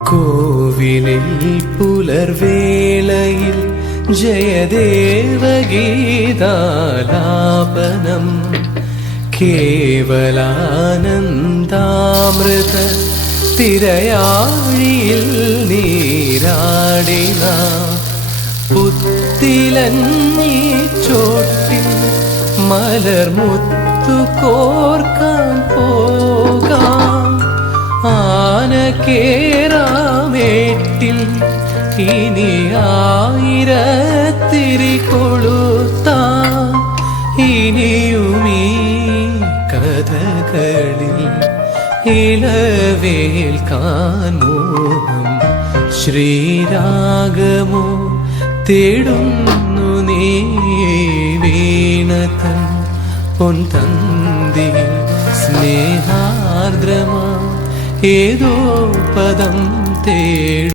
കോവിലിൽ പുലർവേളയിൽ ജയദേവഗീതാലാപനം കേവലാനന്ദാമൃത തിരയാഴിയിൽ നീരാടിന പുത്തിലഞ്ഞി ചോട്ടിൽ മലർമുത്തു കോർക്കാൻ പോകാം ആനക്കേറാമേട്ടിൽ ഇനി ആയിരത്തിരി കൊളുത്താം ഇനിയുമീ കഥകളിൽ ഇളവേൽക്കാൻ മോഹം ശ്രീരാഗമോ തേടുന്നു നീ വീണതൻ പൊൻതന്തിയിൽ സ്നേഹാർദ്രമാ ഏതോ പദം തേടും.